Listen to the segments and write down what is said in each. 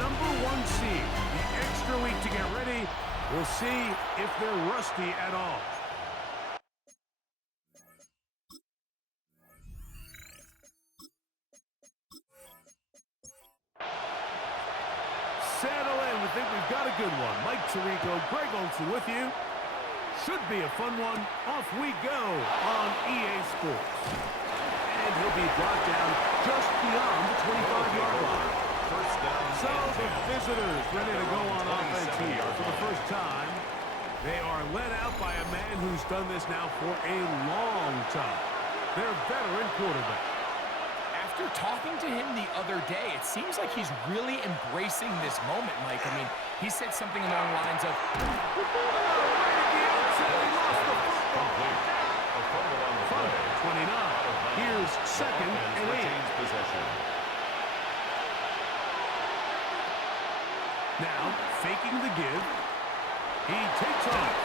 #1 seed. The extra week to get ready. We'll see if they're rusty at all. Settle in. We think we've got a good one. Mike Tirico, Greg Olson with you. Should be a fun one. Off we go on EA Sports. And he'll be brought down just beyond the 25-yard line. First down. So the visitors ready to go on offense here for the first time. They are led out by a man who's done this now for a long time. Their veteran quarterback. After talking to him the other day, it seems like he's really embracing this moment, Mike. I mean, he said something along the lines of, right at the outset, he lost the football. A fumble on the play. 29. Here's second and 8. Possession. Now, faking the give. He takes off.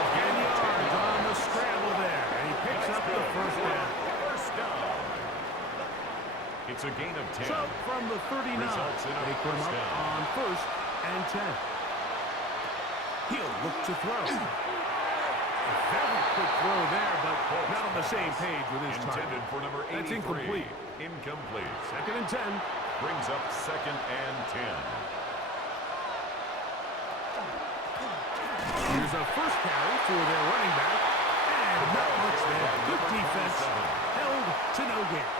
And yards on the scramble there. And he picks up the first down. First down. It's a gain of 10. So, from the 39, they come up on first and 10. He'll look to throw. A very quick throw there, but not on the same page with his target. Intended for number 83. That's incomplete. Incomplete. Second and 10. Brings up second and 10. Here's a first carry for their running back. And not much there. Good defense. Held to no gain.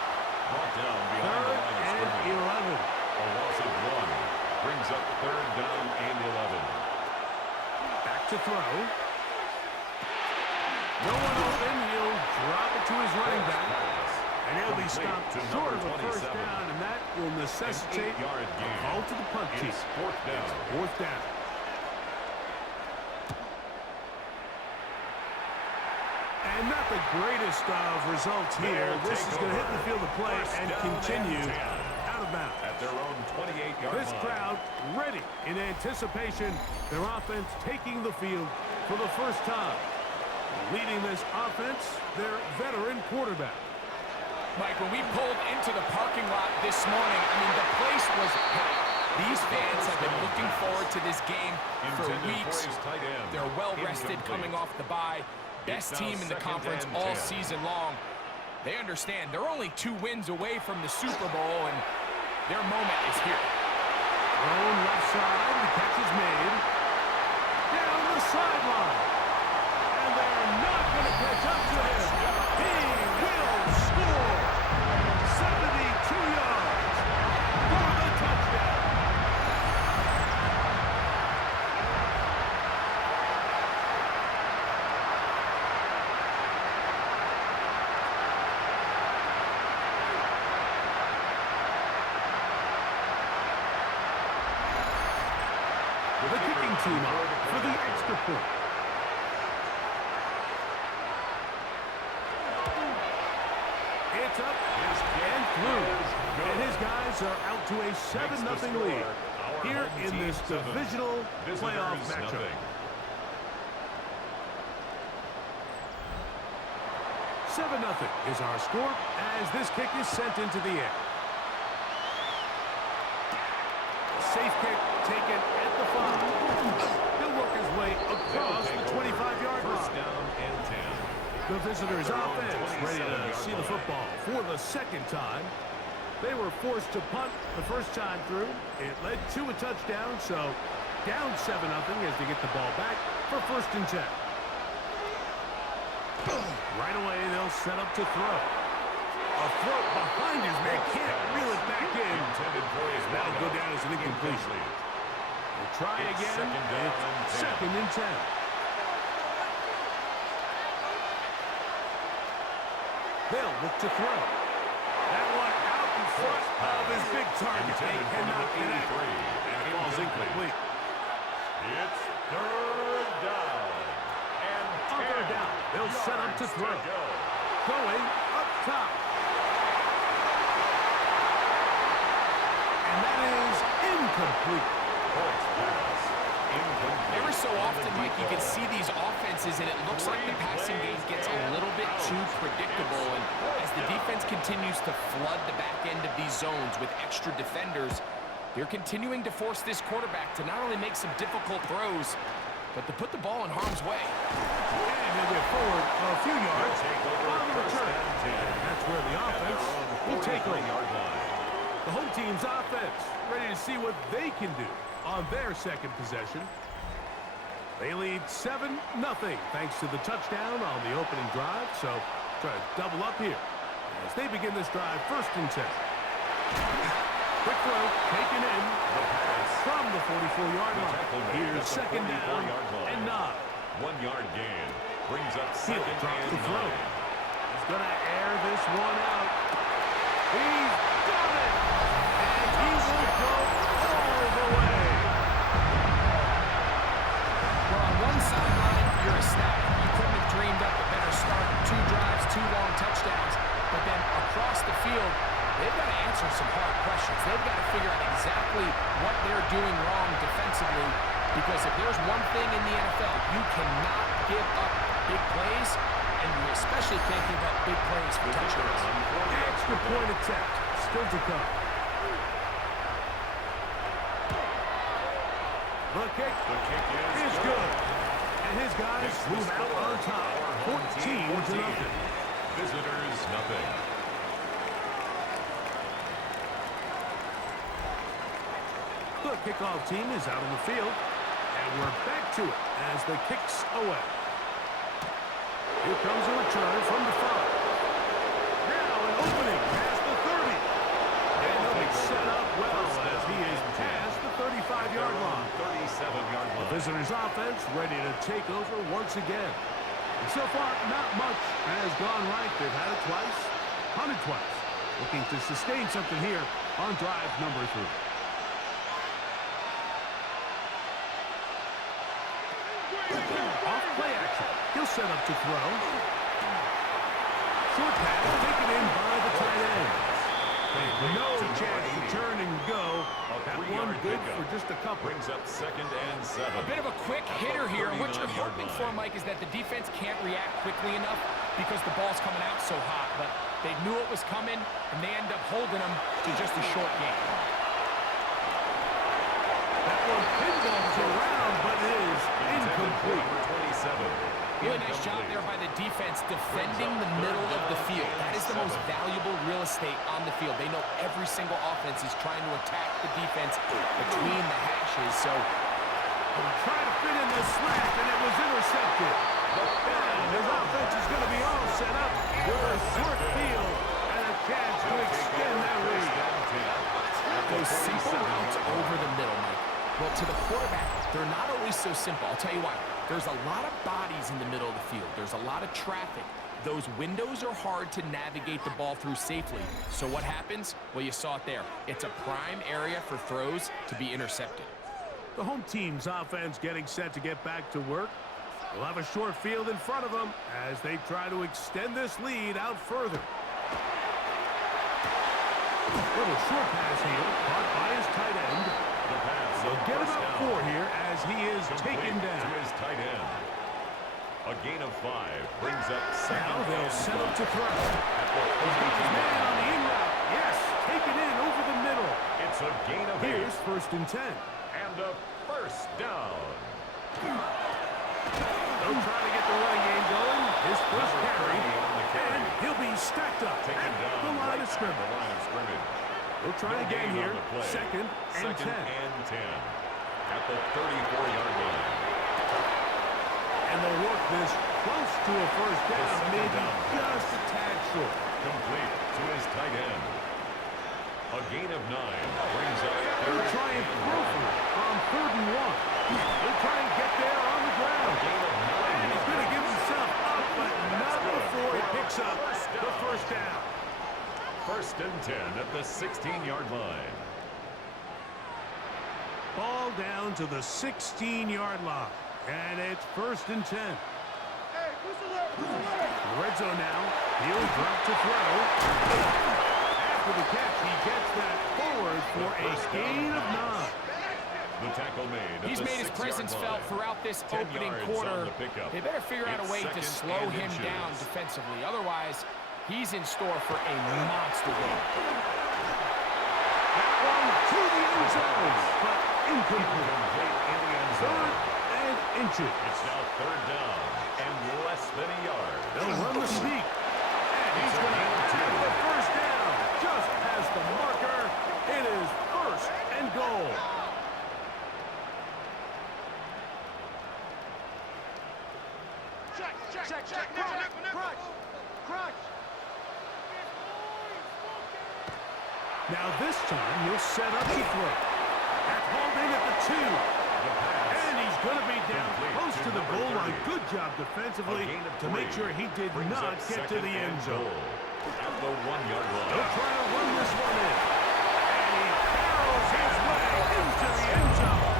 Brought down behind the line of scrimmage. 11. A loss of 1. Brings up third down and 11. Back to throw. No one open. He'll drop it to his running back. And he'll be stopped short of a first down, and that will necessitate a call to the punt team. It's fourth down. Fourth down. And not the greatest of results here. This is going to hit the field of play and continue out of bounds. At their own 28-yard line. This crowd ready in anticipation. Their offense taking the field for the first time. Leading this offense, their veteran quarterback. Mike, when we pulled into the parking lot this morning, I mean, the place was packed. These fans have been looking forward to this game for weeks. They're well-rested coming off the bye. Best team in the conference all season long. They understand they're only 2 wins away from the Super Bowl, and their moment is here. Thrown left side, the catch is made. Down the sideline. And they're not going to catch up to him. He will score. 72 yards for the touchdown. The kicking team up for the extra point. It's up and through. And his guys are out to a 7-0 lead here in this divisional playoff matchup. 7-0 is our score as this kick is sent into the air. Safe kick taken at the 5. He'll work his way across the 25-yard line. First down and 10. The visitors' offense ready to see the football for the second time. They were forced to punt the first time through. It led to a touchdown, so down 7-0 as they get the ball back for first and 10. Right away, they'll set up to throw. A throw behind his man, can't reel it back in. That'll go down as an incompletion. We'll try again. It's second and 10. They'll look to throw. That one out in front of his big target. They cannot connect. And it falls incomplete. It's third down. And on third down, they'll set up to throw. Going up top. And that is incomplete. Every so often, Mike, you can see these offenses, and it looks like the passing game gets a little bit too predictable. And as the defense continues to flood the back end of these zones with extra defenders, They're continuing to force this quarterback to not only make some difficult throws, but to put the ball in harm's way. And he'll get forward a few yards on the return. And that's where the offense will take over. The home team's offense ready to see what they can do on their second possession. They lead 7-0 thanks to the touchdown on the opening drive. So try to double up here as they begin this drive 1st and 10. Quick throw taken in from the 44-yard line. Here's 2nd down and 9. 1 yard gain brings up 2nd drops and the throw. 9. He's going to air this one out. He's got it! And he will go all the way. Well, on one sideline, you're ecstatic. You couldn't have dreamed up a better start. 2 drives, 2 long touchdowns. But then across the field, they've got to answer some hard questions. They've got to figure out exactly what they're doing wrong defensively, because if there's one thing in the NFL, you cannot give up big plays, and you especially can't give up big plays for touchdowns. Extra point attempt still to come. The kick is good. And his guys move out on top. 14-0. Visitors, nothing. The kickoff team is out on the field. And we're back to it as the kick's away. Here comes a return from the 5. Now an opening past the 30. And he'll be set up well as he is past the 35-yard line. 37-yard line. The visitors' offense ready to take over once again. And so far, not much has gone right. They've had it twice, punted twice. Looking to sustain something here on drive number 3. Off play action. He'll set up to throw. Short pass taken in by the tight end. No chance to turn and go. That one good for just a couple. Brings up 2nd and 7. A bit of a quick hitter here. What you're hoping for, Mike, is that the defense can't react quickly enough because the ball's coming out so hot. But they knew it was coming, and they end up holding them to just a short game. That one pinballs around, but it is incomplete. 27. Really nice job there by the defense defending the middle of the field. That is the most valuable real estate on the field. They know every single offense is trying to attack the defense between the hashes. So trying to fit in the slant, and it was intercepted. And his offense is going to be all set up with a short field and a chance to extend that lead. Those simple routes over the middle, Mike. Well, to the quarterback, they're not always so simple. I'll tell you why. There's a lot of bodies in the middle of the field. There's a lot of traffic. Those windows are hard to navigate the ball through safely. So what happens? Well, you saw it there. It's a prime area for throws to be intercepted. The home team's offense getting set to get back to work. They'll have a short field in front of them as they try to extend this lead out further. Little short pass here, caught by his tight end. They'll get about 4 here as he is taken down. To his tight end. A gain of 5 brings up 2nd. Now they'll set up to throw. He's got his man on the in route. Yes, taken in over the middle. It's a gain of 8. Here's 1st and 10. And a 1st down. They'll try to get the running game going. His first carry. And he'll be stacked up at the line of scrimmage. We'll try again here. 2nd and 10. At the 34-yard line. And they'll work this close to a first down, maybe just a tad short. Complete to his tight end. A gain of 9 brings up They'll try and throw for it on 3rd and 1. They'll try and get there on the ground. And he's going to give himself up, but not before he picks up the first down. 1st and 10 at the 16-yard line. Ball down to the 16-yard line. And it's 1st and 10. Red zone now. He'll drop to throw. After the catch, he gets that forward for a gain of 9. The tackle made. He's made his presence felt throughout this opening quarter. They better figure out a way to slow him down defensively. Otherwise, he's in store for a monster game. That one to the end zone, but incomplete. Third and inches. It's now third down and less than a yard. They'll run the sneak. And he's going to have the first down. Just past the marker. It is first and goal. Check. Crunch. Now this time he'll set up the throw. That's hauled in at the 2. And he's going to be down close to the goal line. Good job defensively to make sure he did not get to the end zone. At the 1-yard line. They'll try to run this one in. And he barrels his way into the end zone.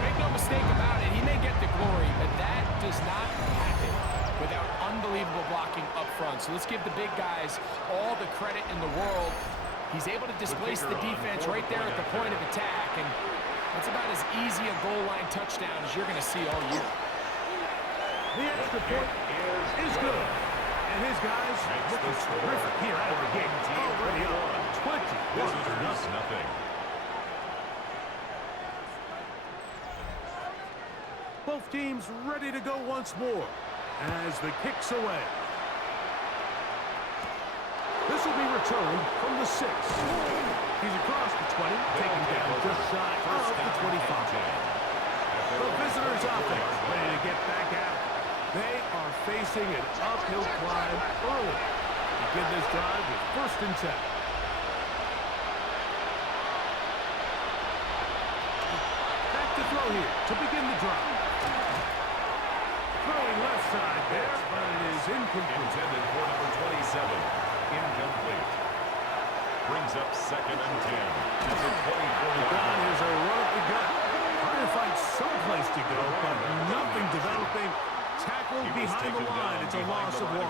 Make no mistake about it, he may get the glory, but that does not happen without unbelievable blocking up front. So let's give the big guys all the credit in the world. He's able to displace the defense right there at the point of attack, and that's about as easy a goal line touchdown as you're going to see all year. The extra point is good. And his guys looking terrific here out of the gate. Already up 21-0. Both teams ready to go once more as the kick's away. This will be returned from the 6. He's across the 20, taken down just shy of the 25. The visitors' offense ready to get back out. They are facing an uphill climb early. Begin this drive with first and 10. Back to throw here to begin the drive. Throwing left side there, but it is incomplete. Intended for number 27. Incomplete. Brings up second and 10. It's a 24-yard line. Here's a run up the gut. Trying to find someplace to go, but nothing developing. Tackled behind the line. It's a loss of 1.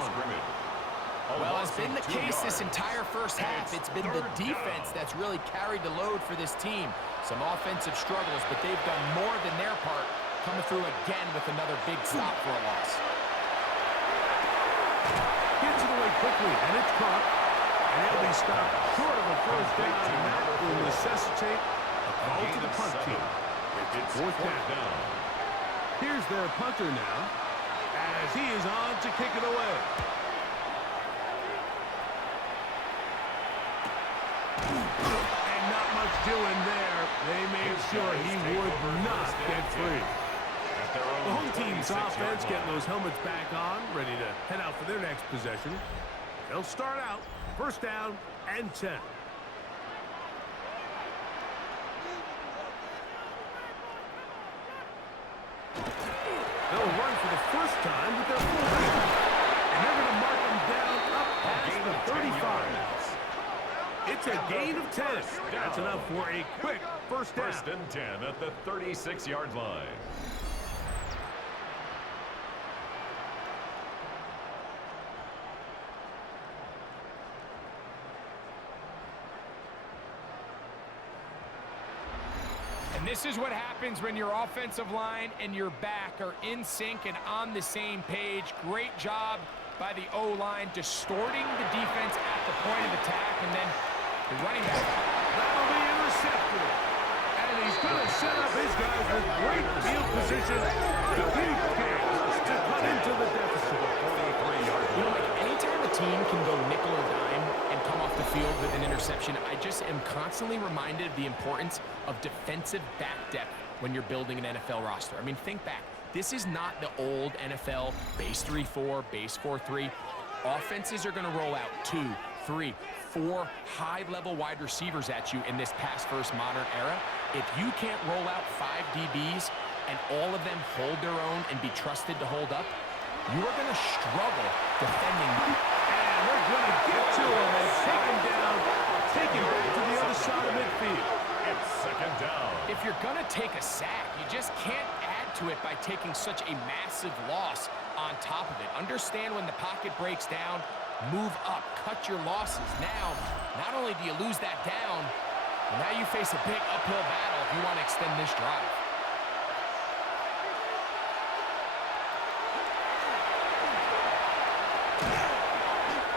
Well, it's been the case this entire first half. It's been the defense that's really carried the load for this team. Some offensive struggles, but they've done more than their part, coming through again with another big stop for a loss. Gets it away quickly, and it's caught. And he'll be stopped short of a first down, and that will necessitate a call to the punt team. It's fourth down. Here's their punter now, as he is on to kick it away. And not much doing there. They made sure he would not get free. The home team's offense getting those helmets back on, ready to head out for their next possession. They'll start out first down and 10. They'll run for the first time with their fullback. And they're going to mark them down up past the 35. It's a gain of 10. That's enough for a quick first down. First and 10 at the 36-yard line. And this is what happens when your offensive line and your back are in sync and on the same page. Great job by the O-line, distorting the defense at the point of attack, and then the running back. That'll be intercepted. And he's going to set up his guys with great field position. A huge chance to cut into the deficit. 43-yard You know, like, anytime a team can go nickel or dime and come off the field with an interception, I just am constantly reminded of the importance of defensive back depth when you're building an NFL roster. I mean, think back. This is not the old NFL base 3-4, base 4-3. Offenses are going to roll out 2, 3, 4 high-level wide receivers at you in this pass-first modern era. If you can't roll out 5 DBs and all of them hold their own and be trusted to hold up, you are going to struggle defending them. And they're going to get to him and take him down, take him back to the other side of midfield. It's second down. If you're going to take a sack, you just can't add to it by taking such a massive loss on top of it. Understand when the pocket breaks down, move up, cut your losses. Now, not only do you lose that down, but now you face a big uphill battle if you want to extend this drive.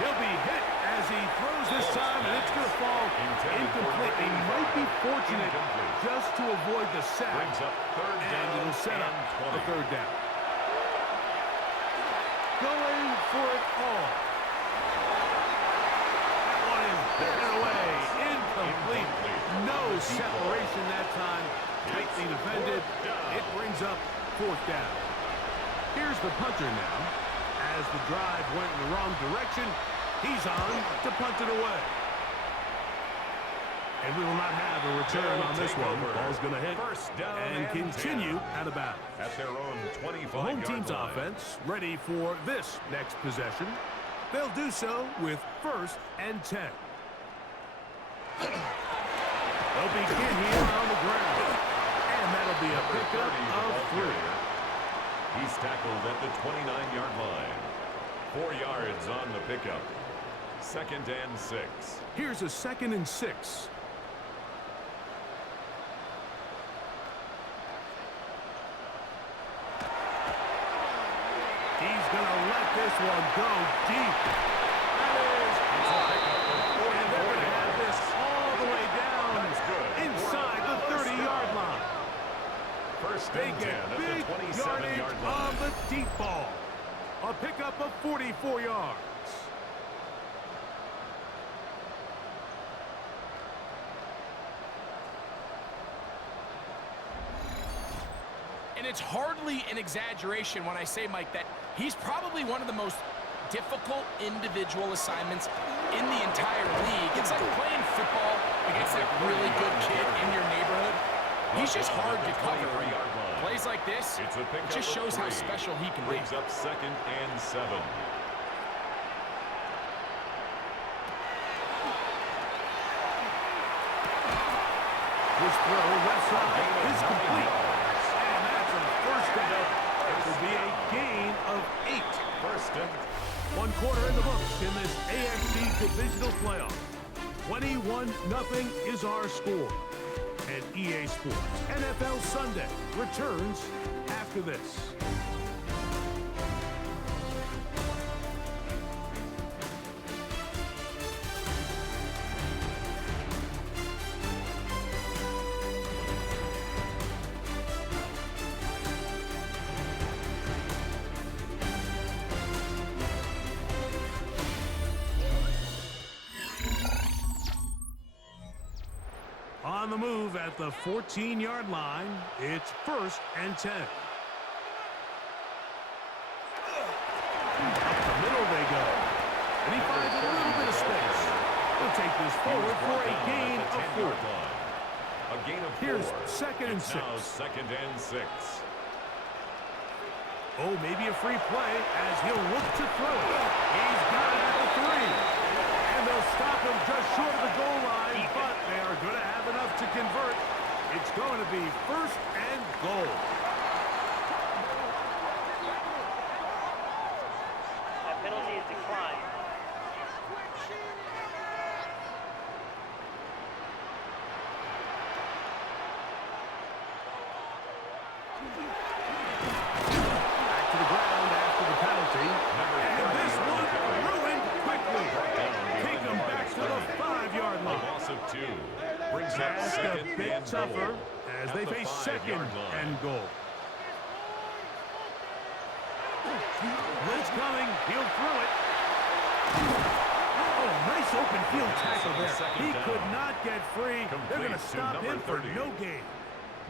He'll be hit as he throws this time, and it's going to fall incomplete. He might be fortunate just to avoid the sack. Brings up third down, and it'll set up and a third down. Going for it all. That one is batted away. Incomplete. No separation that time. Tightly defended. It brings up fourth down. Here's the punter now. As the drive went in the wrong direction, he's on to punt it away. And we will not have a return on this one. Ball's going to hit and continue out of bounds. At their own 25-yard The home team's line. offense ready for this next possession. They'll do so with 1st and 10. They'll begin here on the ground. And that'll be a pickup of 3. He's tackled at the 29-yard line. 4 yards on the pickup. 2nd and 6. Here's a 2nd and 6. He's going to let this one go deep. That is, and they're going to have this all the way down inside the 30-yard line. First They and 10 get at big the 27-yard yardage line. on the deep ball. A pickup of 44 yards. And it's hardly an exaggeration when I say, Mike, that he's probably one of the most difficult individual assignments in the entire league. It's like playing football against that really good kid in your neighborhood. He's just hard to cover. Plays like this, It's a it pickup just shows of how 3. special he can be. Brings up 2nd and 7. His throw left side is complete. And that's a first down. It will be a gain of 8. First and 1 quarter in the books in this AFC Divisional playoff. 21-0 is our score. And EA Sports NFL Sunday returns after this. On the move at the 14-yard line, it's 1st and 10. Up the middle they go. And he finds a little bit of space. He'll take this forward for a gain of 4. A gain of 4. Here's 2nd and 6. Now 2nd and 6. Oh, maybe a free play as he'll look to throw it. He's got it at the 3. And they'll stop him just short of the goal line, but they are going to have enough to convert. It's going to be 1st and goal. That penalty is declined. Back to the ground after the penalty. And this one ruined quickly. Take them back to the 5-yard A line. loss of 2. Brings up Just a 2nd bit and tougher goal. as At they the face 2nd 5-yard line. and goal. Blitz coming. He'll throw it. Oh, nice open field tackle there. He could not get free. They're going to Complete to stop him number for 30. no gain.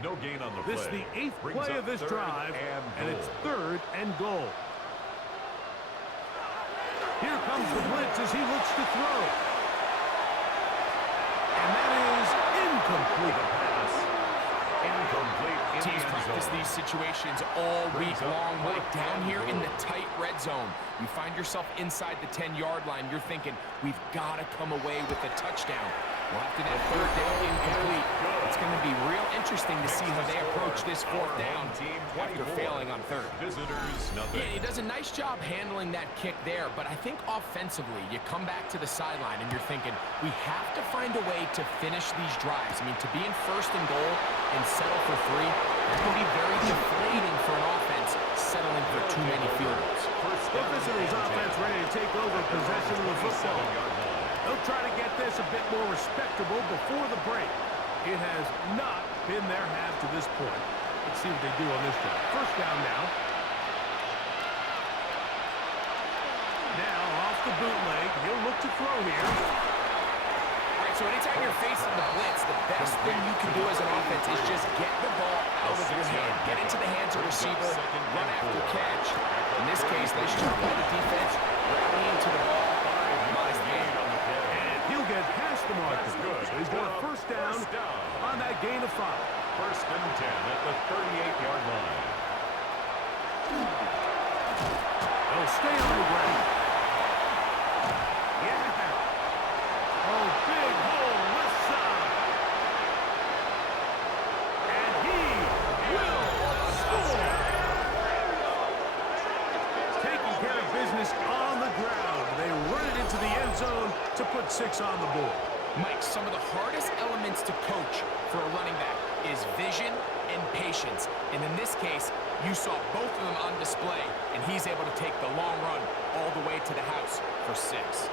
No gain on the This is play. the 8th Brings play up of this 3rd drive, and it's 3rd and goal. Here comes the blitz as he looks to throw. And that is incomplete. Pass. Incomplete. In the Teams end practice zone. these situations all week Brings up long. Right 4th down and here in the goal. tight red zone. You find yourself inside the 10-yard line. You're thinking, we've got to come away with a touchdown. Well, after that 3rd down incomplete, it's going to be real interesting to see how they approach this 4th down after failing on 3rd. Visitors, nothing. Yeah, he does a nice job handling that kick there, but I think offensively, you come back to the sideline and you're thinking, we have to find a way to finish these drives. I mean, to be in 1st and goal and settle for 3, that can be very deflating for an offense settling for too many field goals. The visitors' offense ready to take over possession of the football. They'll try to get this a bit more respectable before the break. It has not been their half to this point. Let's see what they do on this drive. First down now. Now off the bootleg. He'll look to throw here. All right, so anytime you're facing the blitz, the best thing you can do as an offense is just get the ball out of your hand. Get into the hands of the receiver, run after catch. In this case, they should try the defense, rallying to the ball. And he'll get past the marker. So he's got a first down on that gain of 5. First and 10 at the 38-yard line. They'll stay on the ground. Yeah. Oh, big hole left side. And he will score. Taking care of business on the ground. They run it into the end zone to put 6 on the board. Mike, some of the hardest elements to coach for a running back is vision and patience. And in this case, you saw both of them on display, and he's able to take the long run all the way to the house for 6.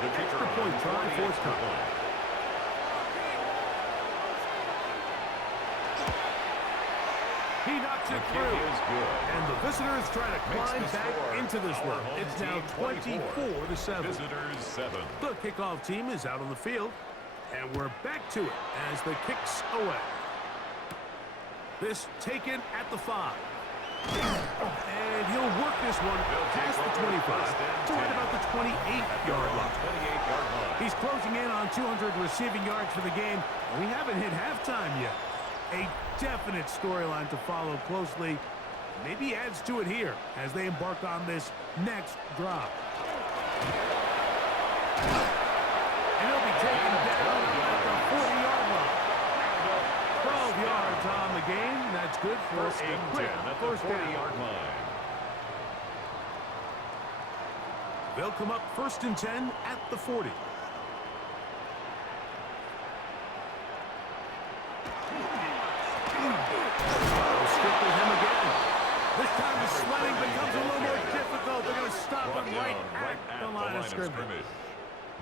The Extra point try, fourth down. He knocks it through. And the visitors try to climb back into this one. It's now 24-7. Visitors 7. The kickoff team is out on the field. And we're back to it as the kicks away. This taken at the 5. And he'll work this one past the 25 to right about the 28-yard line. He's closing in on 200 receiving yards for the game. We haven't hit halftime yet. A definite storyline to follow closely. Maybe adds to it here as they embark on this next drive. And he'll be taken down at the 40-yard line. 12 yards on the game. That's good for First and 10 at the 40-yard line. They'll come up first and 10 at the 40. Stick with him again. This time the sledding becomes a little more difficult. They're going to stop him right at the line of scrimmage.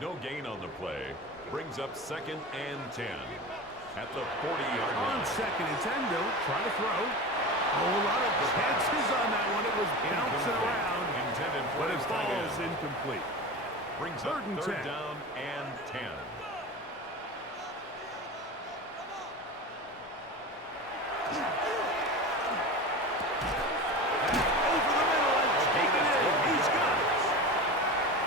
No gain on the play. Brings up second and 10 at the 40-yard line. On second and 10, they'll try to throw. A whole lot of chances on that one. It was bouncing around, but it falls incomplete. Brings up third down and 10. Over the middle and taken in. He's got it.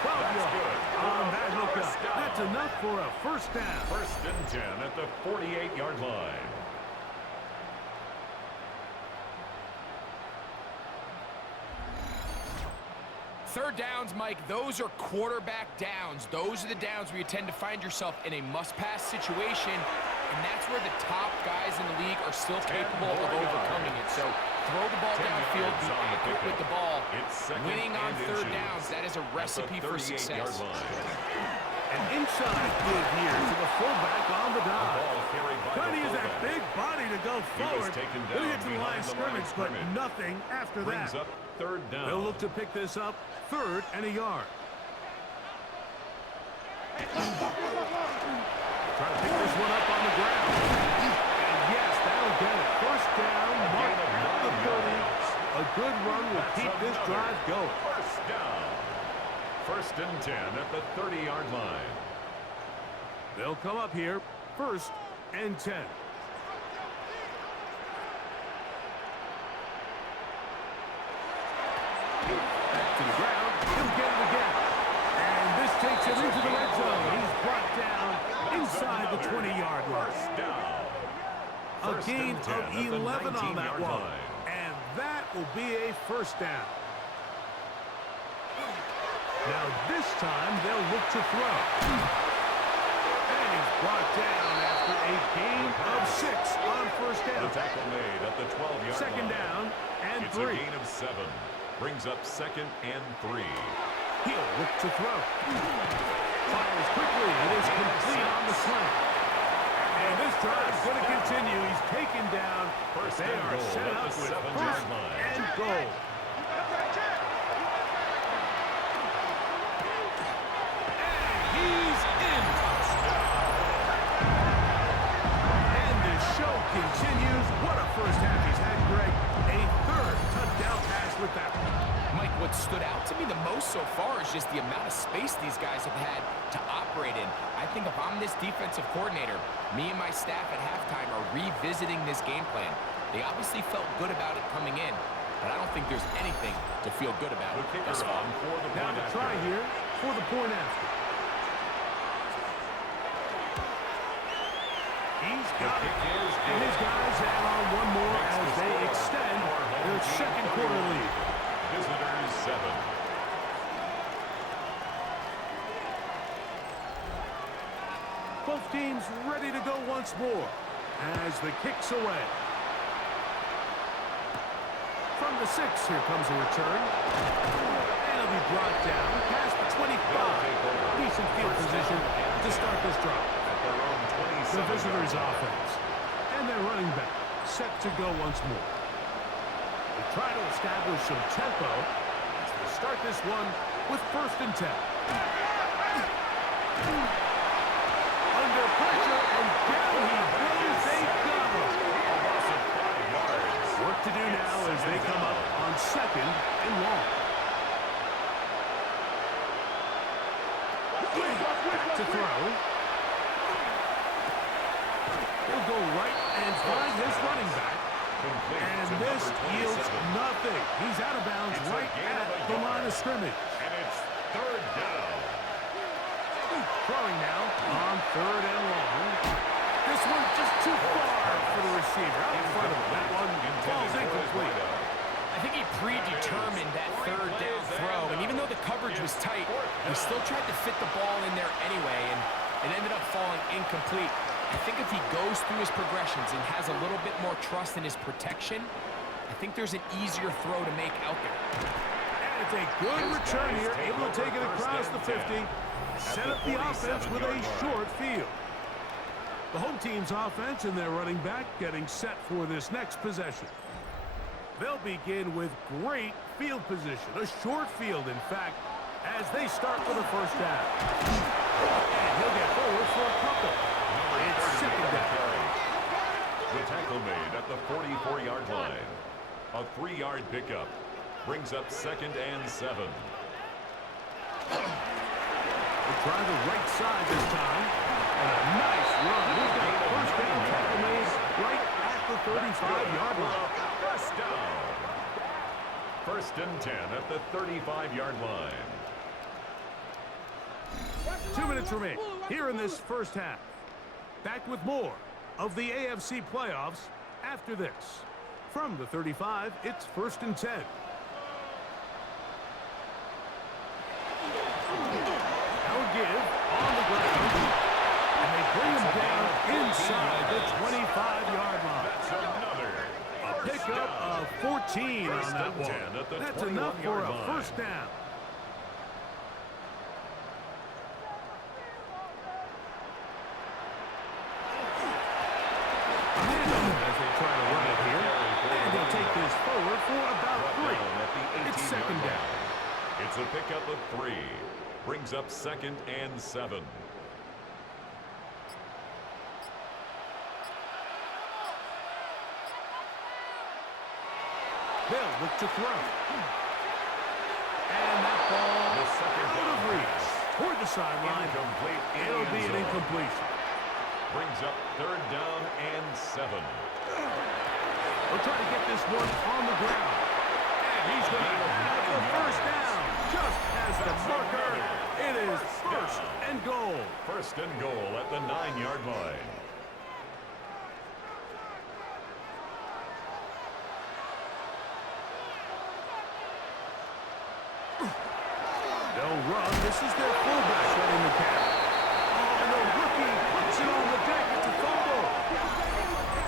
12 yards on that hookup. That's enough for a first down. First and 10 at the 48-yard line. Third downs, Mike, those are quarterback downs. Those are the downs where you tend to find yourself in a must-pass situation, and that's where the top guys in the league are still capable of overcoming it. So throw the ball downfield, be accurate with the ball. Winning on third downs, that is a recipe for success. An inside give here to the fullback on the dive. Trying to use that big body to go forward. He'll get to the line of scrimmage, but nothing after that. Third down. They'll look to pick this up, 3rd and a yard. Try to pick this one up on the ground. And yes, that'll get it. First down, mark at the 30. A good run will keep this drive going. First down. First and 10 at the 30-yard line. They'll come up here, 1st and 10. Back to the ground. He'll get it again. And this takes him into the red zone. He's brought down inside the 20-yard line. A gain of 11 on that one. And that will be a first down. Now this time they'll look to throw. And he's brought down after a gain of 6 on first down. The tackle made at the 12-yard line. Second down and 3. It's a gain of 7. Brings up second and 3. He'll look to throw. Fires quickly. It is complete on the slant. And this drive's going to continue. He's taken down. First they and are goal set at up the with 7-yard first line. and goal. continues. What a first half he's had, Greg. A third touchdown pass with that one. Mike, what stood out to me the most so far is just the amount of space these guys have had to operate in. I think if I'm this defensive coordinator, me and my staff at halftime are revisiting this game plan. They obviously felt good about it coming in, but I don't think there's anything to feel good about it thus far. Now to try here for the point after. He's got it. And his guys add on one more as they extend their second quarter lead. Visitors 7. Both teams ready to go once more as the kick's away. From the 6, here comes a return. And it'll be brought down past the 25. Decent field position to start this drive. The visitors' offense. And their running back set to go once more. They try to establish some tempo as they start this one with 1st and 10. Under pressure, and down he goes. They got him. Work to do now as they come up on 2nd and long. Back to throw. He'll go right and find his running back. And this yields nothing. He's out of bounds right at the line of scrimmage. And it's 3rd down. Throwing now on 3rd and long. This one just too far for the receiver. Out in front of him. That one falls incomplete. I think he predetermined that 3rd down throw, and even though the coverage was tight, he still tried to fit the ball in there anyway, and it ended up falling incomplete. I think if he goes through his progressions and has a little bit more trust in his protection, I think there's an easier throw to make out there. And it's a good return here, able to take it across the 50. Set up the offense with a short field. The home team's offense and their running back getting set for this next possession. They'll begin with great field position, a short field, in fact, as they start for the first half. And he'll get forward for a couple. It's 2nd down. The tackle made at the 44-yard line. A 3-yard pickup brings up 2nd and 7. They try the right side this time. And a nice run. He's got a first down tackle made right at the 35-yard line. First down. 1st and 10 at the 35-yard line. 2 minutes remain here in this first half. Back with more of the AFC playoffs after this. From the 35, it's 1st and 10. Now a give on the ground. And they bring him down inside the 25-yard line. That's another. A pickup of 14 on that one. That's enough for a first down. As they try to run it here. And they'll take this forward for about 3. It's 2nd down. It's a pickup of 3. Brings up 2nd and 7. They'll look to throw. And that ball out of reach toward the sideline. It'll be an incompletion. Brings up 3rd down and 7. We'll try to get this one on the ground. And he's going to have the first down. Just as the marker, it is 1st and goal. 1st and goal at the 9-yard line. They'll run. This is their fullback running the cap. And the rookie puts it on the deck. It's a fumble.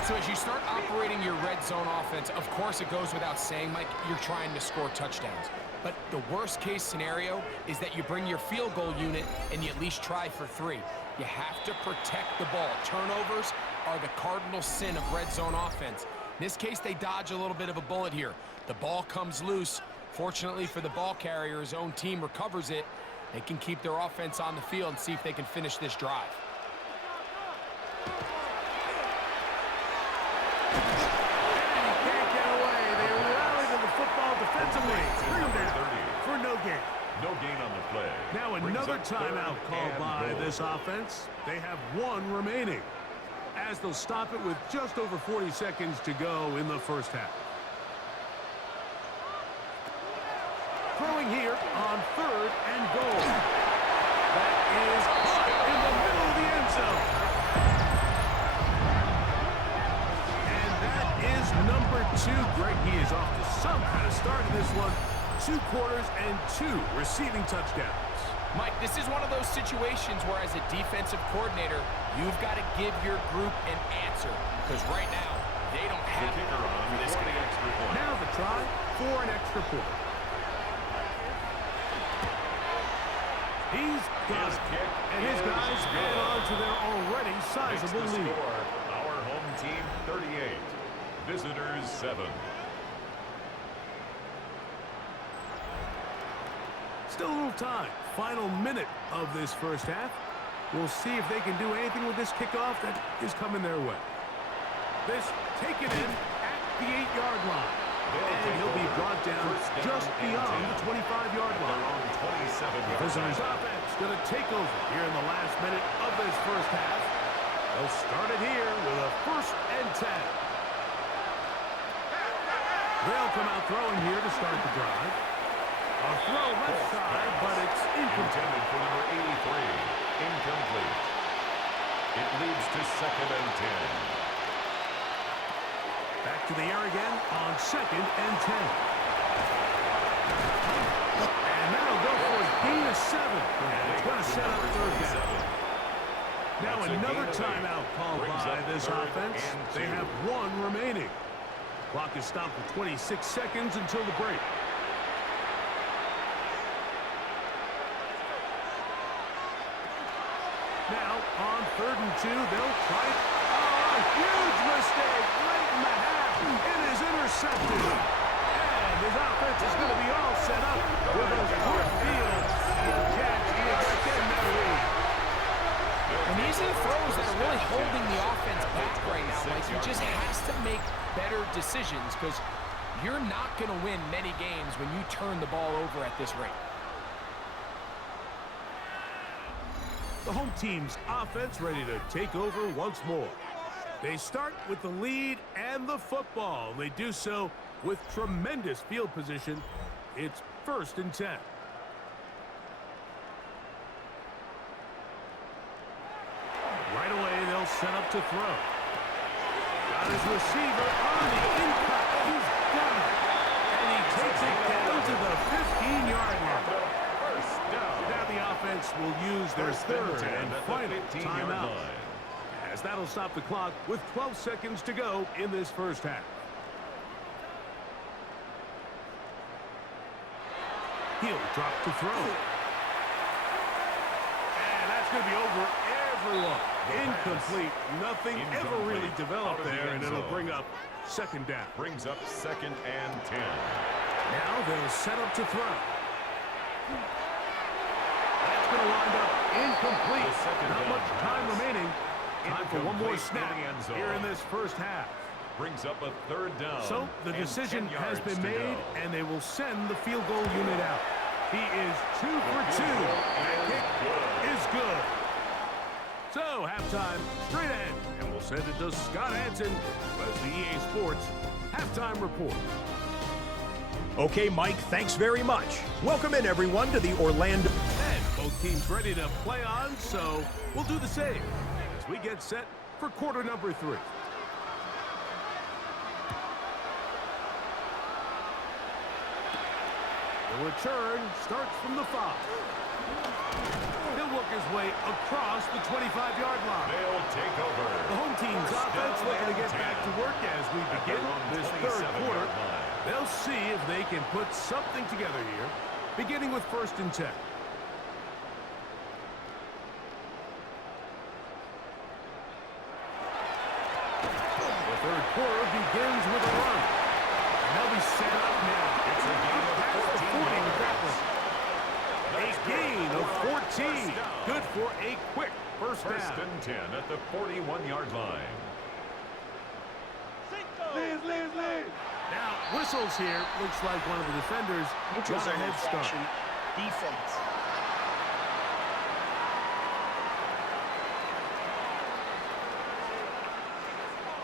So as you start operating your red zone offense, of course it goes without saying, Mike, you're trying to score touchdowns. But the worst case scenario is that you bring your field goal unit and you at least try for 3. You have to protect the ball. Turnovers are the cardinal sin of red zone offense. In this case, they dodge a little bit of a bullet here. The ball comes loose. Fortunately for the ball carrier, his own team recovers it. They can keep their offense on the field and see if they can finish this drive. And he can't get away. They rally to the football defensively. Bring him down for no gain. No gain on the play. Now another timeout called by this offense. They have one remaining, as they'll stop it with just over 40 seconds to go in the first half. Throwing here on 3rd and goal. That is caught in the middle of the end zone. And that is number 2. Greg, he is off to some kind of start in this one. 2 quarters and 2 receiving touchdowns. Mike, this is one of those situations where as a defensive coordinator, you've got to give your group an answer. Because right now, they don't have The kicker on for this for the game. extra point. Now the try for an extra point. He's got it. And his guys add on to their already sizable Makes the lead. score, our home team 38, visitors 7. Still a little time. Final minute of this first half. We'll see if they can do anything with this kickoff that is coming their way. This taken in at the 8-yard line. And he'll be brought down just beyond the 25-yard line. Visitors offense going to take over here in the last minute of this first half. They'll start it here with a 1st and 10. They'll come out throwing here to start the drive. A throw left side, but it's incomplete. Intended for number 83. Incomplete. It leads to 2nd and 10. Back to the air again on 2nd and 10. And that'll go for a gain of 7. And it's going to set up 3rd down. Now another timeout called by this offense. They have 1 remaining. Clock is stopped for 26 seconds until the break. Now, on 3rd and 2, they'll try it. Oh, a huge mistake late in the half. It is intercepted. And his offense is going to be all set up with a quick field. And catch. He is getting that lead. And these are the throws that are really holding the offense back right now. Like, he just has to make better decisions because you're not going to win many games when you turn the ball over at this rate. The home team's offense ready to take over once more. They start with the lead and the football. They do so with tremendous field position. It's 1st and 10. Right away, they'll set up to throw. Got his receiver on the in-cut. He's got it. And he takes it down to the 15-yard line. Now the offense will use their 3rd and final timeout, as that'll stop the clock with 12 seconds to go in this first half. He'll drop to throw. And that's going to be over everyone. Incomplete. Nothing ever really developed there, and it'll bring up 2nd down. Brings up 2nd and 10. Now they'll set up to throw. That's going to wind up incomplete. Not much time remaining. Time for one more snap here in this first half. Brings up a 3rd down. So the decision has been made, and they will send the field goal unit out. He is 2 for 2. That kick is good. So halftime straight ahead, and we'll send it to Scott Hansen as the EA Sports halftime report. Okay, Mike, thanks very much. Welcome in, everyone, to the Orlando... And both teams ready to play on, so we'll do the same as we get set for quarter number 3. The return starts from the 5. He'll work his way across the 25-yard line. They'll take over. The home team's offense looking to get back to work as we begin this 3rd quarter. They'll see if they can put something together here, beginning with 1st and 10. The 3rd quarter begins with a run. And they'll be set up now. It's a gain of 14 with that one. A gain of 14. Good for a quick first down. 1st and 10 at the 41-yard line. Whistles here. Looks like one of the defenders got a head start. Defense.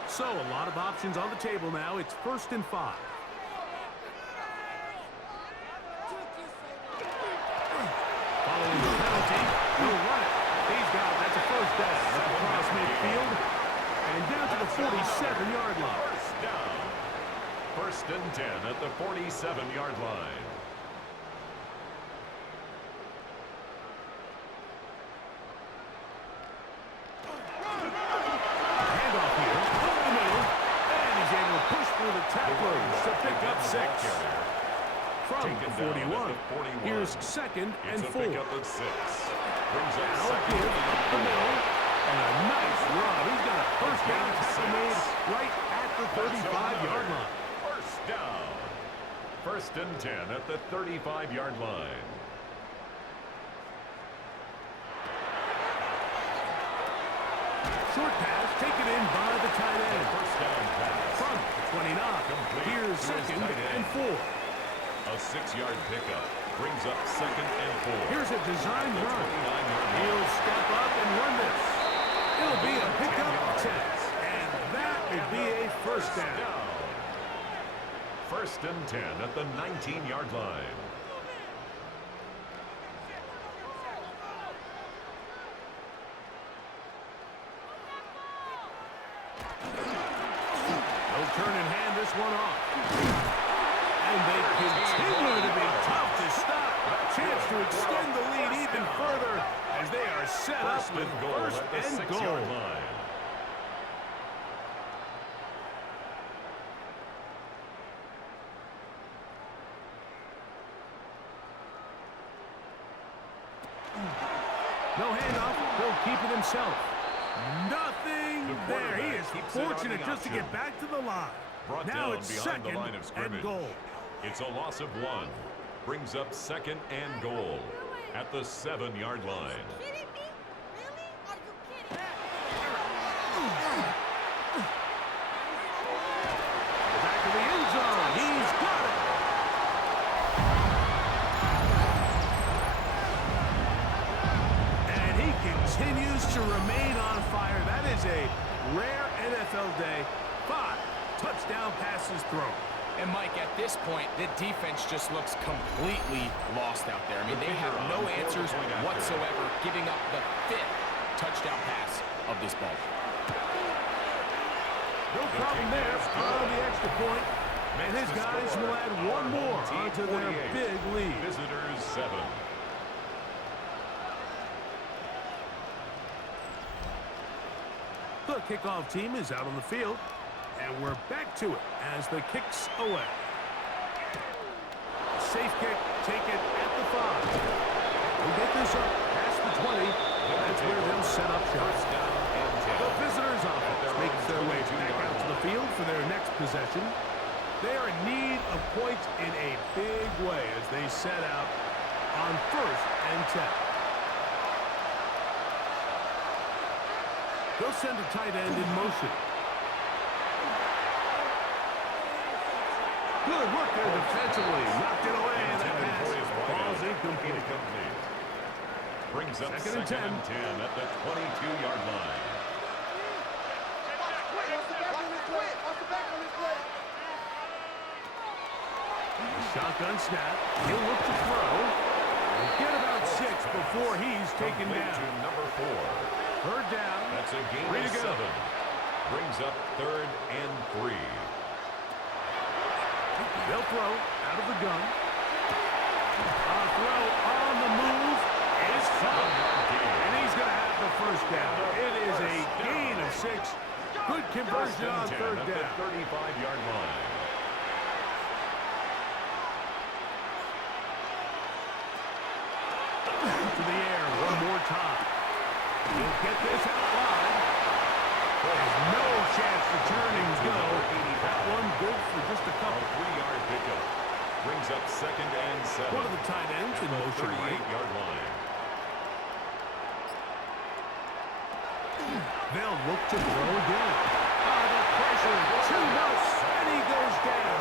So a lot of options on the table now. It's 1st and 5. Following the penalty, he'll run it. He's got it. That's a first down. That's across midfield. And down to the 47-yard line. First down. 1st and 10 at the 47-yard line. Handoff here. Over the middle. And he's able to push through the tacklers to pick up 6. From the 41. Here's 2nd and 4. Pick up at 6. Brings up Now 2nd give and up the middle. And a nice run. He's got a first down tackle made right at the 35-yard line. First down. 1st and 10 at the 35-yard line. Short pass taken in by the tight end. First down pass. From the 29. Here's 2nd and 4. A 6-yard pickup. Brings up 2nd and 4. Here's a design run. 29-yard He'll step up and run this. It'll be a pickup of 10. And that will be a first down. 1st and 10 at the 19-yard line. They'll turn and hand this one off. And they continue to be tough to stop. Chance to extend the lead even further as they are set up with first and goal. Line. No handoff. He'll keep it himself. Nothing there. He is fortunate just to get back to the line. Brought Now down it's behind 2nd the line of scrimmage. and goal. It's a loss of 1. Brings up 2nd and goal at the 7-yard line. Kidding me? Really? Are you kidding? Back to the end zone. He's got it. And he continues to remain on fire. That is a rare NFL day. 5 touchdown passes thrown. And Mike, at this point, the defense just looks completely lost out there. I mean, they have no answers whatsoever, giving up the 5th touchdown pass of this ball. No problem there on the extra point. And his guys will add one more onto their big lead. Visitors 7. The kickoff team is out on the field. And we're back to it as the kick's away. Safe kick, take it at the 5. We'll get this up past the 20. That's where they'll set up shop. The visitors' offense makes their way back out to the field for their next possession. They are in need of points in a big way as they set out on 1st and 10. They'll send a tight end in motion. Good work there defensively. Knocked it away, and that pass falls incomplete. Brings up 2nd and 10. At the 22-yard line. Shotgun snap. He'll look to throw. Get about 6 before he's taken down. To number 4. 3rd down. That's a gain of 7. Brings up 3rd and 3. They'll throw out of the gun. A throw on the move is fun. And he's going to have the first down. It is a gain of 6. Good conversion on 3rd down. At the 35-yard line. To the air one more time. He'll get this out wide. There's no chance the turnings go. That one good for just a couple. 3-yard pickup. Brings up 2nd and 7. One of the tight ends in motion. 38-yard line. They'll look to throw again. The pressure, too much, and he goes down.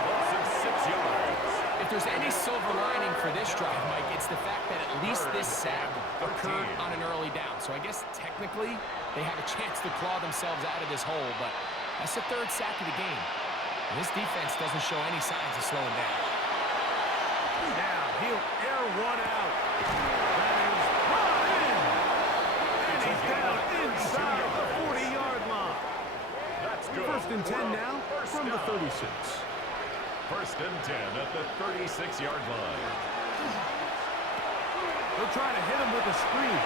for this drive, Mike. It's the fact that at least this sack occurred on an early down. So I guess technically they have a chance to claw themselves out of this hole, but that's the third sack of the game. And this defense doesn't show any signs of slowing down. Now he'll air one out. That is brought in. And he's down inside the 40-yard line. That's good. First and 10 now from the 36. First and 10 at the 36-yard line. They'll try to hit him with a screen.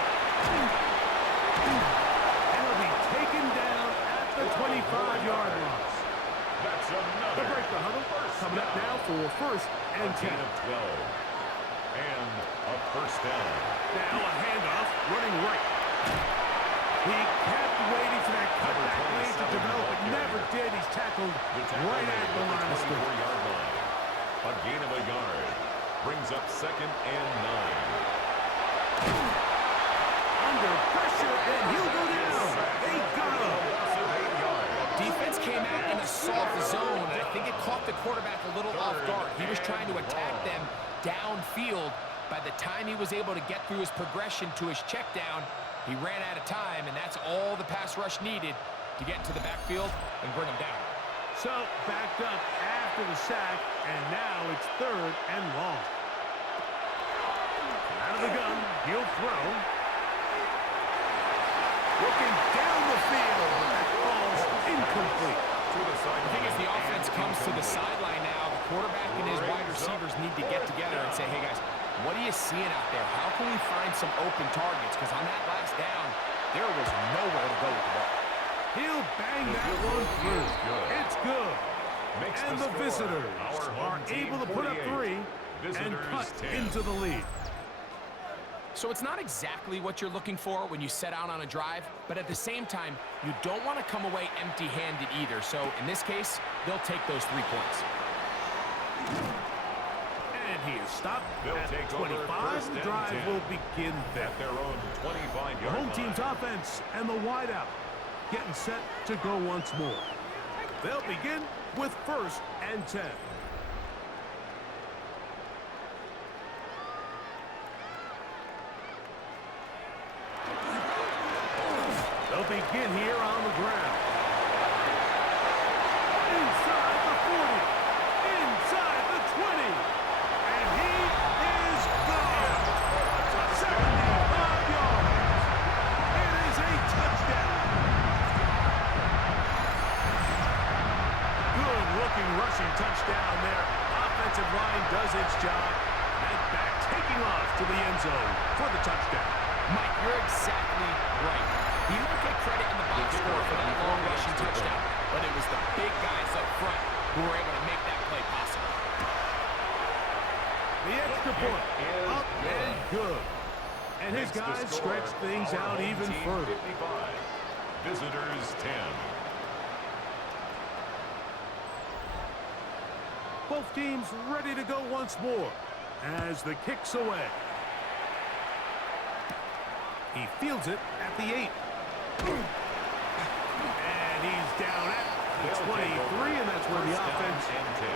And he'll be taken down at the 25-yard line. That's another. They'll break the huddle. Coming up now for first and 10. Of 12. And a first down. Now a handoff, running right. He kept waiting for that cutback lane to develop. It never did. He's tackled right at the line of scrimmage. 24-yard line. A gain of a yard. Brings up second and 9. Under pressure, and he'll go down. They got him. Defense came out in a soft zone, and I think it caught the quarterback a little off guard. He was trying to attack them downfield. By the time he was able to get through his progression to his check down, he ran out of time, and that's all the pass rush needed to get into the backfield and bring him down. So, backed up after the sack, and now it's third and long. Out of the gun, he'll throw. Looking down the field, but that falls incomplete. I think as the offense comes to the sideline now, the quarterback and his wide receivers need to get together and say, hey, guys, what are you seeing out there? How can we find some open targets? Because on that last down, there was nowhere to go with the ball. He'll bang that one through. It's good. And the visitors are able to put up 3 and cut into the lead. So it's not exactly what you're looking for when you set out on a drive, but at the same time, you don't want to come away empty-handed either. So in this case, they'll take those 3 points. And he is stopped at 25. The drive will begin there. At their own 25-yard The home line. team's offense and the wideout getting set to go once more. They'll begin with first and 10. They'll begin here on the ground. Inside the 40. Inside the 20. And he is gone. 75 yards. It is a touchdown. Good-looking rushing touchdown there. Offensive line does its job. And back taking off to the end zone for the touchdown. Mike, you're exactly right. He might get credit in the box score for that long rushing touchdown, but it was the big guys up front who were able to make that play possible. The extra point, up and good. And his guys stretch things out even further. 55. Visitors 10. Both teams ready to go once more as the kick's away. He fields it at the 8. And he's down at the 23, and that's where the offense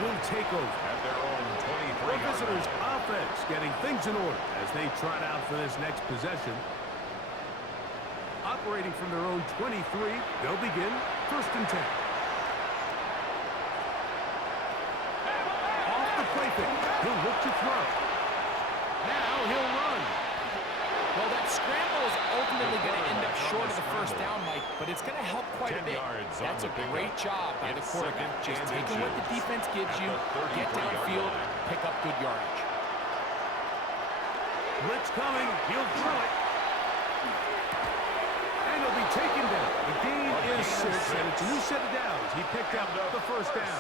will take over. At their own 23. The visitors' offense getting things in order as they trot out for this next possession. Operating from their own 23, they'll begin first and 10. Off the play fake, he'll look to throw. Now he'll run. Well, that scramble is ultimately going to end up short of the first down, Mike, but it's going to help quite a bit. That's a great job by the quarterback. Just taking what the defense gives you, get downfield, pick up good yardage. Blitz coming, he'll throw it. And he'll be taken down. The gain is 6, and it's a new set of downs. He picked up the first down.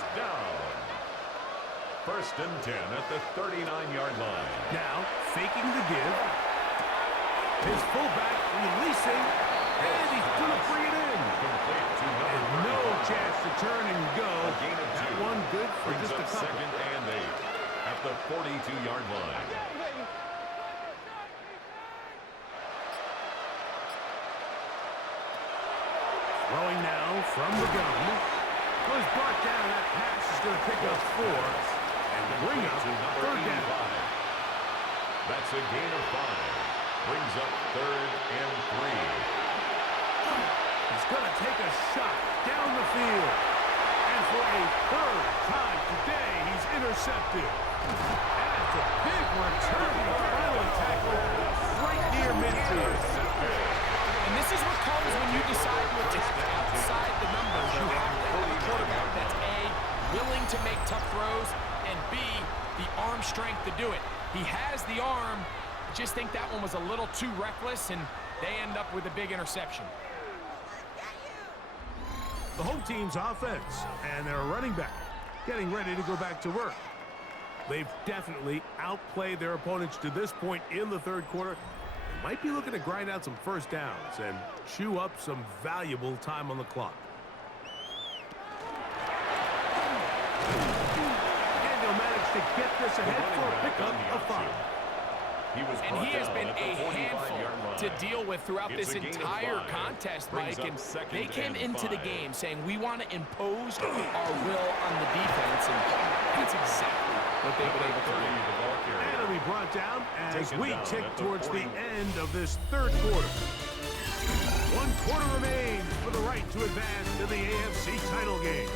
First and 10 at the 39-yard line. Now, faking the give. His fullback releasing, and he's going to bring it in. And no chance to turn and go. That one good for just a couple. Second and 8 at the 42-yard line. Throwing now from the gun. Was brought down. That pass is going to pick up 4 and bring up third down. That's a gain of 5. Brings up 3rd and 3. He's going to take a shot down the field. And for a 3rd time today, he's intercepted. That's a big return to the final tackle right near midfield. And this is what comes when you decide to attack outside the numbers. You have to have a quarterback that's A, willing to make tough throws, and B, the arm strength to do it. He has the arm. Just think that one was a little too reckless, and they end up with a big interception. The home team's offense and their running back getting ready to go back to work. They've definitely outplayed their opponents to this point in the 3rd quarter. They might be looking to grind out some first downs and chew up some valuable time on the clock. And they'll manage to get this ahead for a pickup of 5. And he has been a handful to deal with throughout this entire contest, Mike. And they came into the game saying, we want to impose our will on the defense. And that's exactly what they've been able to do. And it'll be brought down as we tick towards the end of this 3rd quarter. 1 quarter remains for the right to advance to the AFC title game.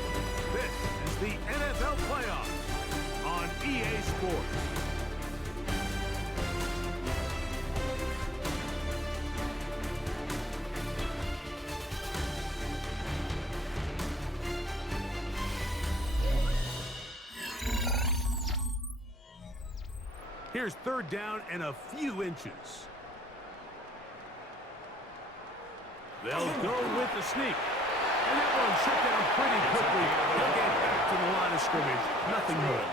This is the NFL playoffs on EA Sports. Here's 3rd down and a few inches. They'll go with the sneak. And that one shut down pretty quickly. They'll get back to the line of scrimmage. Nothing more.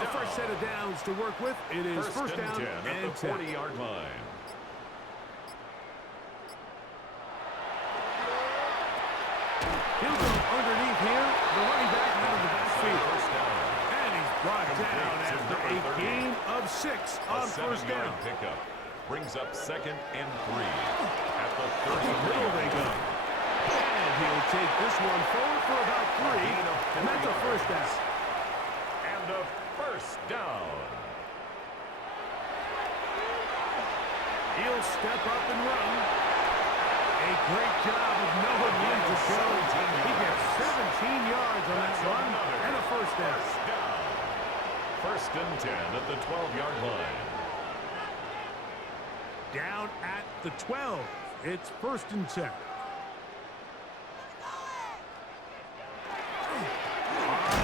The first set of downs to work with. It is first down and 10 at the 40-yard line. He'll go underneath here. The running back out of the backfield. And he's brought down after a gain of 6 on first down. Pickup brings up 2nd and 3 at the 30. Middle they go. And he'll take this one forward for about 3. And that's a first down. And a first down. He'll step up and run. A great job of knowing when to go. He gets 17 yards on that run and a first down. First and 10 at the 12-yard line. Down at the 12. It's first and 10. On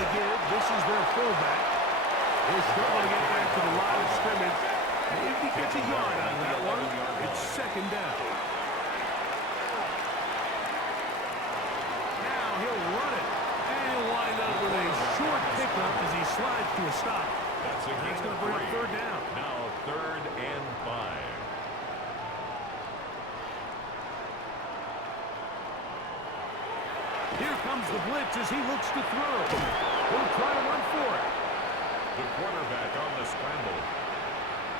the give, this is their fullback. They're struggling to get back to the line of scrimmage. If he gets a yard out of that one, it's second down. Now he'll run it. And he'll wind up with a short pickup as he slides to a stop. That's going to bring up 3rd down. Now 3rd and 5. Here comes the blitz as he looks to throw. He'll try to run for it. The quarterback on the scramble.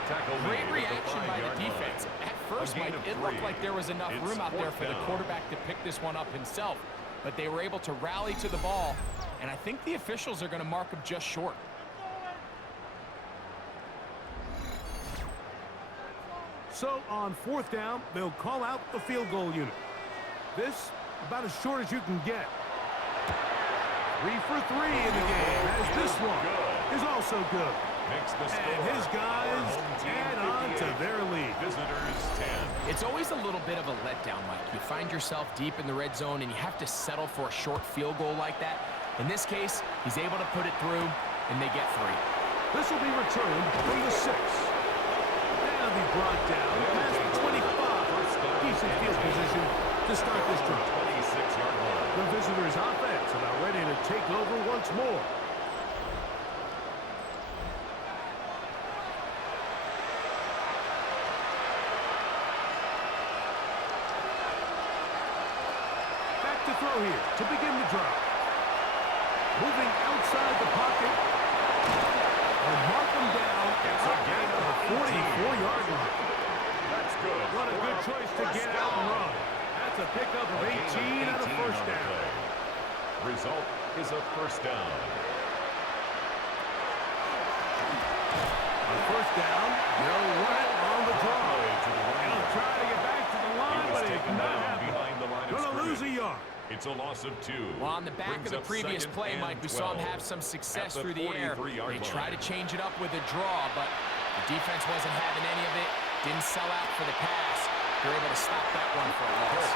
Tackle Great reaction by the defense. At first, Mike, it looked like there was enough room out there for the quarterback to pick this one up himself. But they were able to rally to the ball. And I think the officials are going to mark him just short. So on 4th down, they'll call out the field goal unit. This, about as short as you can get. 3 for 3 in the game, as this one is also good. And his guys add on to their lead. Visitors 10. It's always a little bit of a letdown, Mike. You find yourself deep in the red zone, and you have to settle for a short field goal like that. In this case, he's able to put it through, and they get 3. This will be returned from the 6. That'll be brought down past the 25. Decent field position to start this drive. 26-yard line. The visitors' offense about ready to take over once more. Back to throw here to begin the drive. Moving outside the pocket. And mark them down. It's a gain of 44-yard line. That's good. What a good choice to get out and run. That's a pickup of 18 and a first down. Result is a first down. On first down, they'll run it on the draw. They'll try to get back to the line, but it's not happening. Going to lose a yard. It's a loss of 2. Well, on the back of the previous play, Mike, we saw him have some success through the air. They tried to change it up with a draw, but the defense wasn't having any of it. Didn't sell out for the pass. They're able to stop that one for a loss.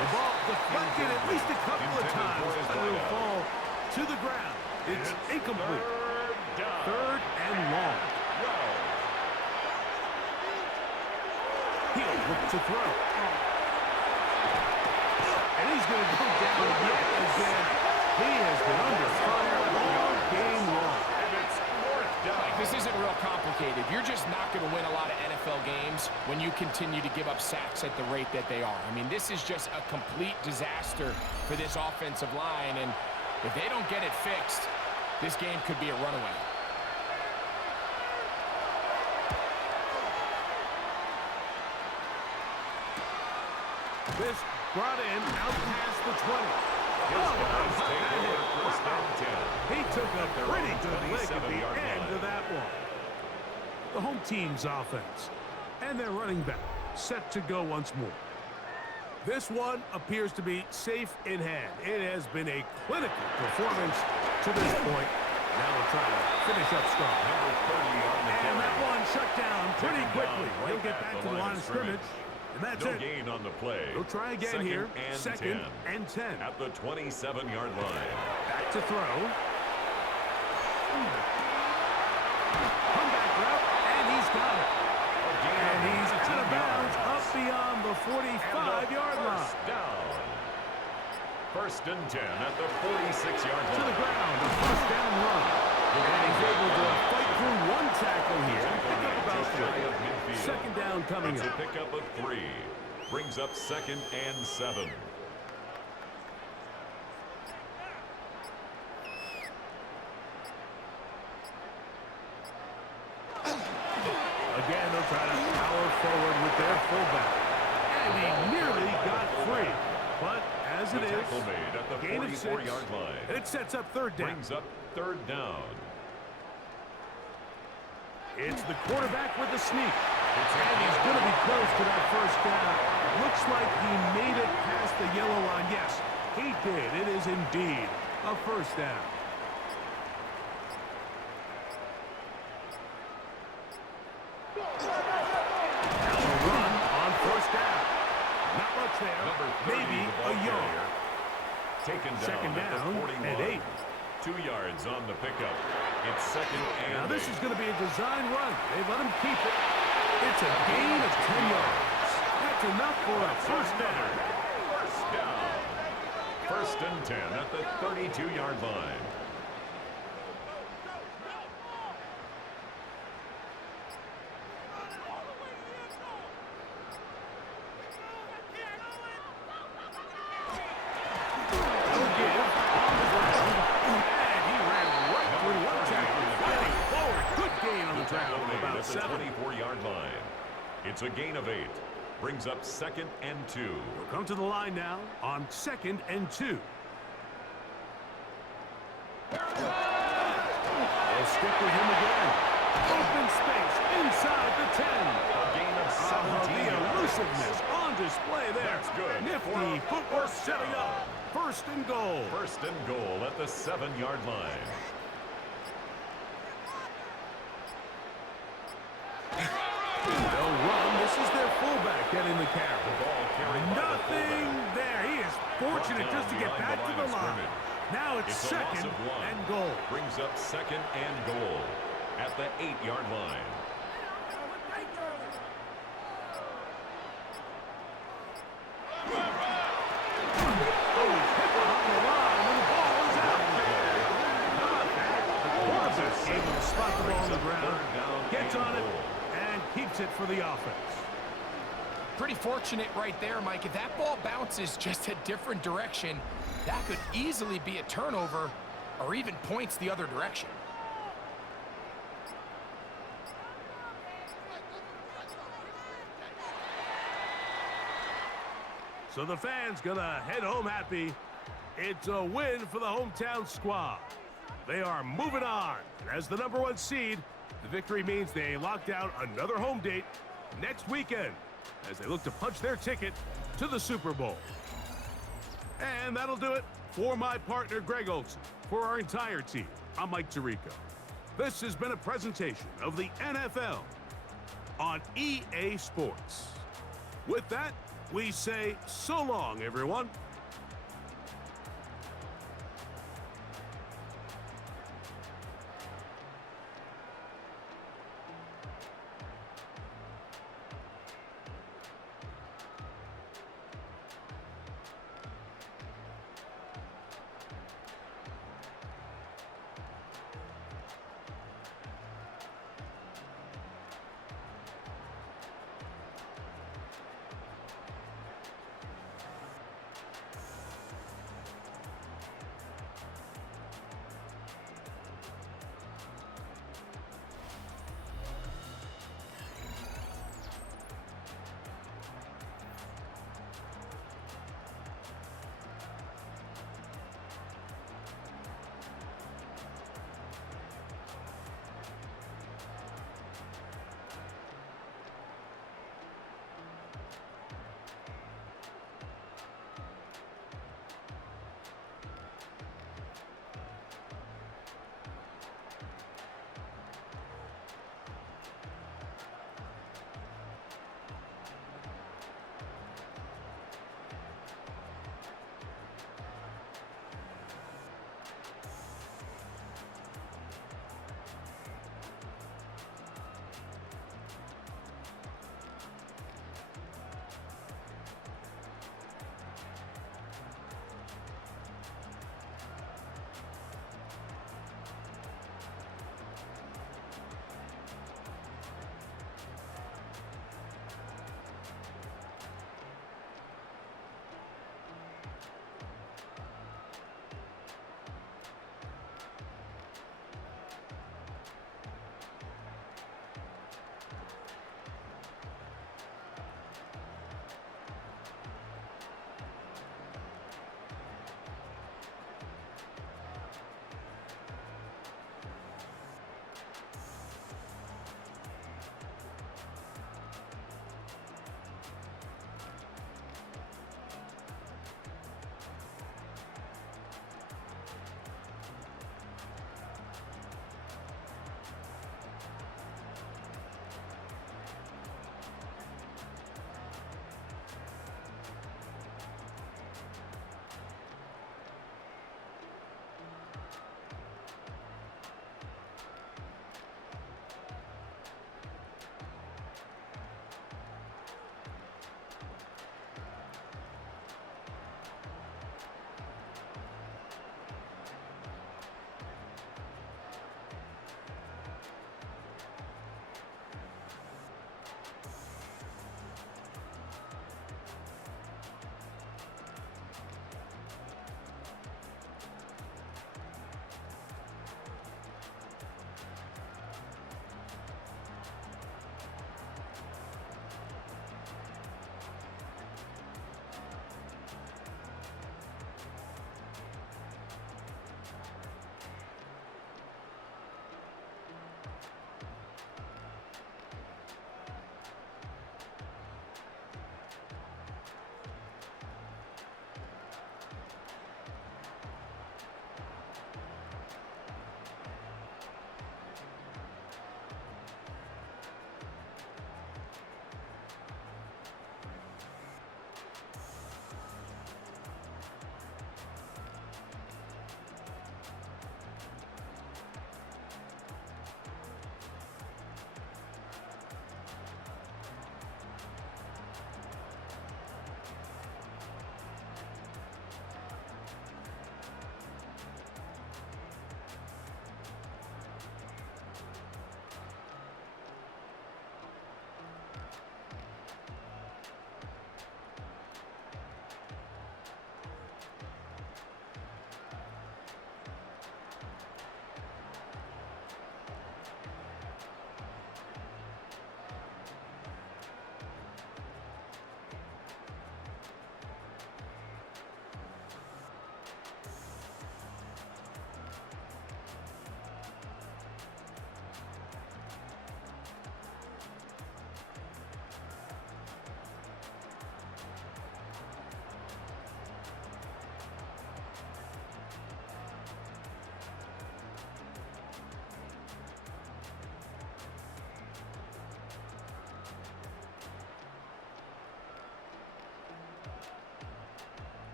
The ball deflected at least a couple of times, but it will fall to the ground. It's incomplete. Third and long. He'll look to throw. And he's going to go down yet again. He has been under fire all game long. Like, this isn't real complicated. You're just not going to win a lot of NFL games when you continue to give up sacks at the rate that they are. I mean, this is just a complete disaster for this offensive line, and if they don't get it fixed, this game could be a runaway. This brought in out past the 20. He took a pretty good lick at the end of that one. The home team's offense. And their running back set to go once more. This one appears to be safe in hand. It has been a clinical performance to this point. Now we'll try to finish up strong. And that one shut down pretty quickly. He'll get back to the line of scrimmage. And that's no it. gain on the play. We'll try again here. Second and 10. At the 27-yard line. Back to throw. Comeback route, and he's got it. And he's out of bounds up beyond the 45-yard line. Down. First and 10 at the 46-yard line. To the ground, a first down run. And he's able to fight through one tackle here. Pick up about 3. Second down coming up. up. It's a pickup of 3. Brings up second and 7. Again, they'll try to power forward with their fullback. And he nearly got free. But as it is, made at the gain of 6. 44-yard line. And it sets up third down. Brings up third down. It's the quarterback with the sneak. And he's going to be close to that first down. Looks like he made it past the yellow line. Yes, he did. It is indeed a first down. Now a run on first down. Not much there. Maybe a yard. Taken down Second at down the 41. and 8. 2 yards on the pickup. It's second and Now this 8. is going to be a design run. They let him keep it. It's a gain of 10 yards. That's enough for a first down. First down. First and 10 at the 32-yard line. At the 24-yard line. It's a gain of 8. Brings up second and 2. We'll come to the line now on second and 2. They'll stick with him again. Open space inside the 10. A gain of 17. The elusiveness on display there. That's good. Nifty footwork setting up. First and goal. First and goal at the 7-yard line. They'll run. This is their fullback getting the carry. The ball carried by the Nothing fullback. there. He is fortunate just to get back to the line. Now it's It's a loss second of 1. and goal. Brings up second and goal at the 8-yard line. Able to spot the ball on the ground, gets on it, and keeps it for the offense. Pretty fortunate right there, Mike. If that ball bounces just a different direction, that could easily be a turnover or even points the other direction. So the fans gonna head home happy. It's a win for the hometown squad. They are moving on as the #1 seed The victory means they lock down another home date next weekend as they look to punch their ticket to the Super Bowl. And that'll do it for my partner, Greg Olson. For our entire team, I'm Mike Tirico. This has been a presentation of the NFL on EA Sports. With that, we say so long, everyone.